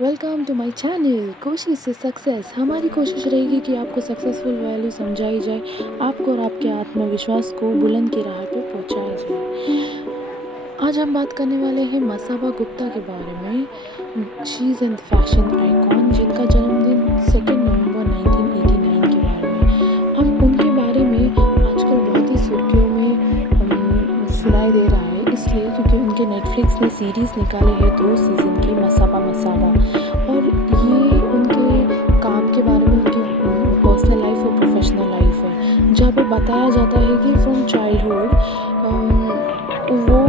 Welcome to my channel कोशिश से success. हमारी कोशिश रहेगी कि आपको सक्सेसफुल वैल्यू समझाई जाए, आपको और आपके आत्मविश्वास को बुलंद की राह पे पहुंचाया जाए। आज हम बात करने वाले हैं मसाबा गुप्ता के बारे में। She is an fashion icon जिनका जन्मदिन 2 नवंबर 1989 के बारे में। अब उनके बारे में आजकल बहुत ही सुर्खियों में सुनाई दे रहा है, इसलिए क्योंकि उनके नेटफ्लिक्स ने सीरीज़ निकाले हैं 2 सीज़न की, मसाबा मसाबा। और ये उनके काम के बारे में, उनकी पर्सनल लाइफ और प्रोफेशनल लाइफ है, जहाँ पे बताया जाता है कि फ्रॉम चाइल्डहुड वो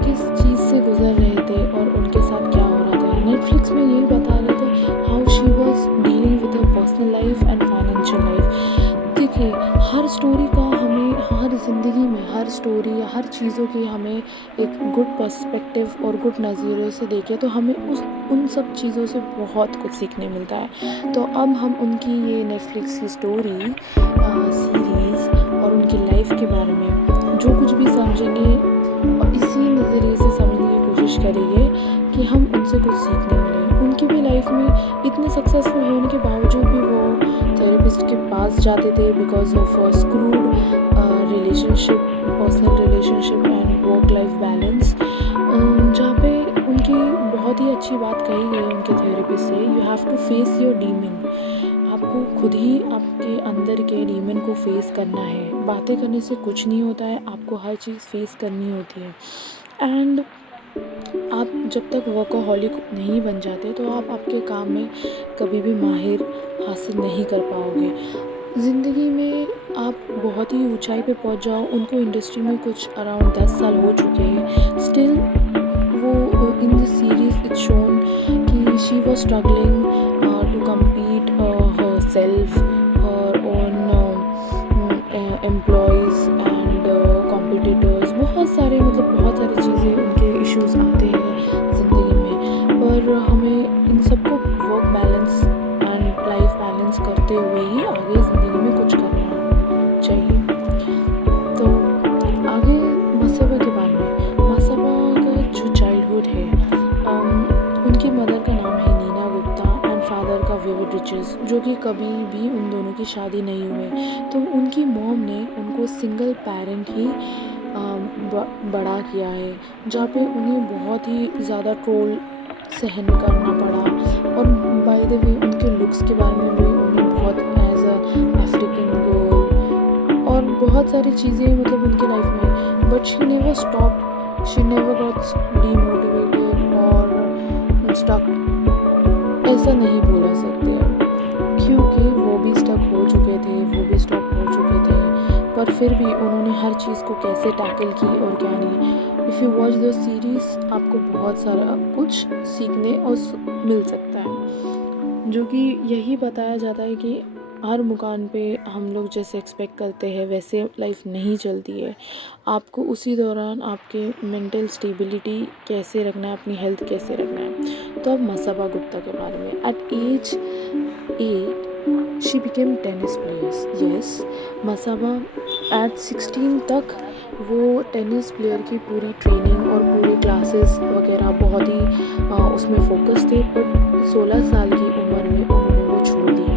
किस चीज़ से गुजर रहे थे और उनके साथ क्या हो रहा था। नेटफ्लिक्स में यही बता रहे थे how she was dealing with her personal life and financial life. देखिए, हर स्टोरी का हमें, हर ज़िंदगी में हर स्टोरी या हर चीज़ों की हमें एक गुड पर्सपेक्टिव और गुड नज़रिए से देखें तो हमें उन सब चीज़ों से बहुत कुछ सीखने मिलता है। तो अब हम उनकी ये नेटफ्लिक्स की स्टोरी, सीरीज़ और उनकी लाइफ के बारे में जो कुछ भी समझेंगे और इसी नज़रिए से समझने की कोशिश करेंगे कि हम उनसे कुछ सीखने मिले। उनकी भी लाइफ में इतने सक्सेसफुल होने के बावजूद भी वो थेरेपिस्ट के पास जाते थे because of screwed relationship, personal relationship and work life balance. जहाँ पे उनकी बहुत ही अच्छी बात कही गई उनके थेरेपिस्ट से, you have to face your demon. आपको खुद ही आपके अंदर के डीमन को फेस करना है। बातें करने से कुछ नहीं होता है, आपको हर चीज़ फेस करनी होती है। एंड आप जब तक वर्कaholic नहीं बन जाते तो आप आपके काम में कभी भी माहिर हासिल नहीं कर पाओगे। ज़िंदगी में आप बहुत ही ऊंचाई पे पहुंच जाओ, उनको इंडस्ट्री में कुछ अराउंड 10 साल हो चुके हैं, स्टिल वो in this series it's shown कि she was struggling to compete herself, her own employees and competitors. बहुत सारे, मतलब बहुत सारी चीज़ें, उनके इश्यूज आते हैं ज़िंदगी में, पर हमें इन सबको work balance and life balance करते हुए ही आगे ज़िंदगी में कुछ करना चाहिए। तो आगे मसाबा के बारे में, मसाबा का जो चाइल्डहुड है, उनकी मदर का नाम है नीना गुप्ता एंड फादर का विविड रिचेस, जो कि कभी भी उन दोनों की शादी नहीं हुई। तो उनकी मॉम ने उनको सिंगल पेरेंट ही बड़ा किया है, जहाँ पे उन्हें बहुत ही ज़्यादा ट्रोल सहन करना पड़ा। और बाय द वे उनके लुक्स के बारे में भी उन्हें बहुत एज अ अफ्रीकन गर्ल और बहुत सारी चीज़ें, मतलब उनके लाइफ में, but she never stop, she never got demotivated और स्टक। ऐसा नहीं बोला सकते हैं, क्योंकि वो भी स्टक हो चुके थे, वो भी स्टॉप हो चुके थे, पर फिर भी उन्होंने हर चीज़ को कैसे टैकल की और क्या नहीं। If you watch the series आपको बहुत सारा कुछ सीखने और मिल सकता है, जो कि यही बताया जाता है कि हर मुकाम पे हम लोग जैसे एक्सपेक्ट करते हैं वैसे लाइफ नहीं चलती है। आपको उसी दौरान आपके मेंटल स्टेबिलिटी कैसे रखना है, अपनी हेल्थ कैसे रखना है। तो अब मसाबा गुप्ता के बारे में, at age 8 she became tennis players. Yes, Masaba at 16 तक वो टेनिस प्लेयर की पूरी ट्रेनिंग और पूरे क्लासेस वगैरह बहुत ही उसमें फोकस थे, बट 16 साल की उम्र में उन्होंने वो छोड़ दिया।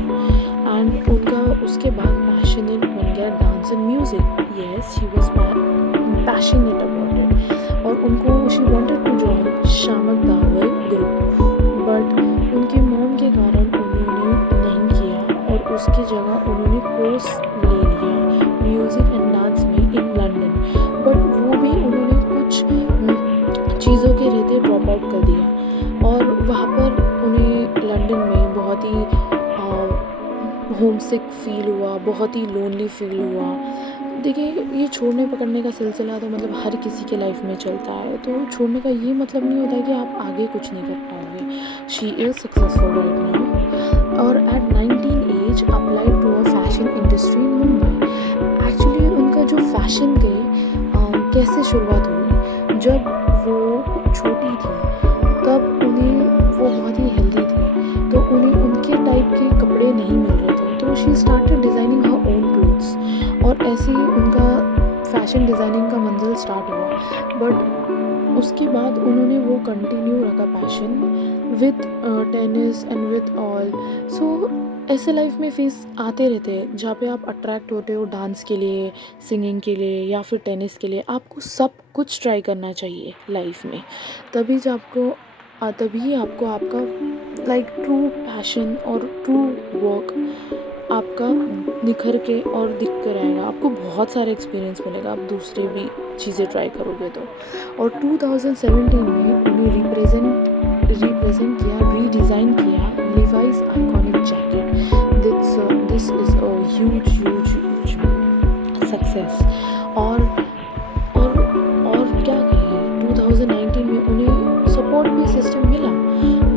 एंड उनका उसके बाद पैशनेट बन गया dance and music. Yes, she was passionate about it और उनको शी वांटेड टू जॉइन शामक दावल ग्रुप, बट उनके मॉम के कारण उन्होंने नहीं किया और उसकी जगह उन्होंने कोर्स ले लिया म्यूज़िक एंड डांस में इन लंदन। बट वो भी उन्होंने कुछ चीज़ों के रहते ड्रॉप आउट कर दिया और वहाँ पर उन्हें लंदन में बहुत ही होमसिक फील हुआ, बहुत ही लोनली फील हुआ। देखिए, ये छोड़ने पकड़ने का सिलसिला तो मतलब हर किसी के लाइफ में चलता है, तो छोड़ने का ये मतलब नहीं होता है कि आप आगे कुछ नहीं कर पाओगे। She is successful right now और at 19 age applied to a fashion industry in Mumbai. Actually उनका जो फैशन थे कैसे शुरुआत हुई, जब वो छोटी थी तब उन्हें, वो बहुत ही हेल्दी थी तो उन्हें उनके टाइप के कपड़े नहीं मिल रहे थे, तो she started designing her own clothes और ऐसे ही उनका फैशन डिज़ाइनिंग का मंजिल स्टार्ट हुआ। बट उसके बाद उन्होंने वो कंटिन्यू रखा passion with tennis and with all. So ऐसे लाइफ में फेस आते रहते हैं जहाँ पे आप अट्रैक्ट होते हो डांस के लिए, सिंगिंग के लिए या फिर टेनिस के लिए। आपको सब कुछ ट्राई करना चाहिए लाइफ में, तभी जो आपको तभी आपको आपका लाइक ट्रू पैशन और ट्रू वर्क आपका निखर के और दिख कर आएगा। आपको बहुत सारे एक्सपीरियंस मिलेगा आप दूसरे भी चीज़ें ट्राई करोगे तो। और 2017 में उन्हें रिप्रेजेंट किया, रीडिज़ाइन किया Levi's iconic jacket. This is a huge success. और क्या कहें, 2019 में उन्हें सपोर्ट भी सिस्टम मिला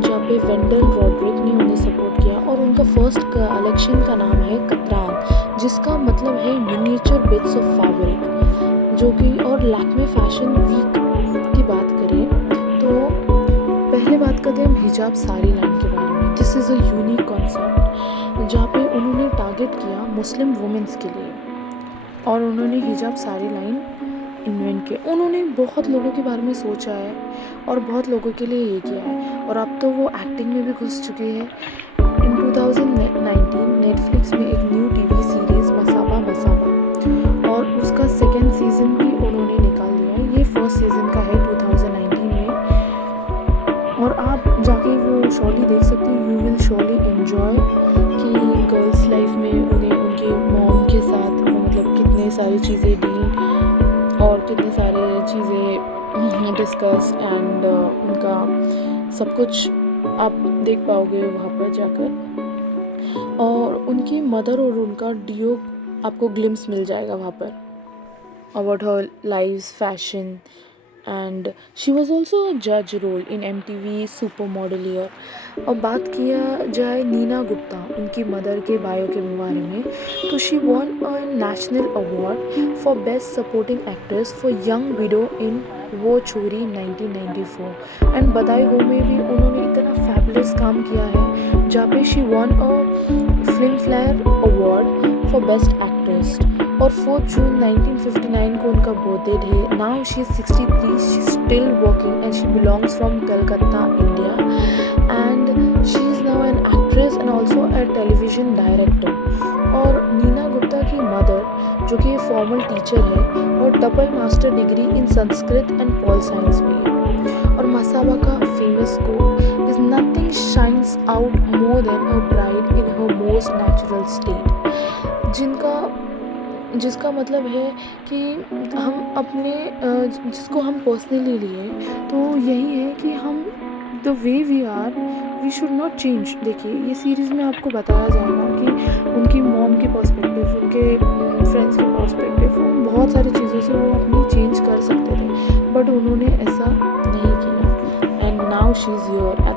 जहाँ पे वेंडल रॉड्रिक ने उन्हें सपोर्ट किया। और उनका फर्स्ट कलेक्शन का नाम है कतरान, जिसका मतलब है मिनिएचर बिट्स ऑफ फैब्रिक, जो कि और लैक्मे फैशन वीक की बात करें तो पहले बात करते हैं हम हिजाब साड़ी लाइन के बारे में। This is a unique concept जहाँ पे उन्होंने टारगेट किया मुस्लिम वुमेंस के लिए और उन्होंने हिजाब साड़ी लाइन इन्वेंट किया। उन्होंने बहुत लोगों के बारे में सोचा है और बहुत लोगों के लिए ये किया है और अब तो वो एक्टिंग में भी घुस चुके हैं। इन 2019 नेटफ्लिक्स में एक new TV series Masaba Masaba और उसका सेकेंड सीज़न भी उन्होंने निकाल दिया। ये फर्स्ट सीज़न का है 2019 में और आप जाके वो शॉली देख सकते हो। यू विल शॉली एन्जॉय कि गर्ल्स लाइफ में उन्हें उनके मॉम के साथ मतलब कितने सारी चीज़ें डील और कितनी सारी चीज़ें डिस्कस एंड उनका सब कुछ आप देख पाओगे वहाँ पर जाकर। और उनकी मदर और उनका डियो आपको ग्लिम्स मिल जाएगा वहाँ पर about her life fashion. And she was also a जज role in MTV supermodel year. और बात किया जाए नीना गुप्ता, उनकी मदर के बायो के बारे में, तो she won a national award for best supporting actress for young widow in Woh Chhokri 1994। And बधाई हो में भी उन्होंने इतना फैबुलस काम किया है जहाँ पे she won a film fair award for best actress. और 4 जून 1959 को उनका बर्थडे है। Now she is 63, she still working and she belongs from Calcutta India and she is now an actress and also a television director. और नीना गुप्ता की mother जो कि formal teacher है और double master degree in Sanskrit and pol science भी है। और मसाबा का famous quote is nothing shines out more than a bride in her most natural state, जिसका मतलब है कि हम अपने जिसको हम पर्सनली लिए तो यही है कि हम the way we are we should not change. देखिए ये सीरीज़ में आपको बताया जाएगा कि उनकी मॉम के पर्सपेक्टिव, उनके फ्रेंड्स के पर्सपेक्टिव, बहुत सारी चीज़ों से वो अपनी चेंज कर सकते थे बट उन्होंने ऐसा नहीं किया and now she is here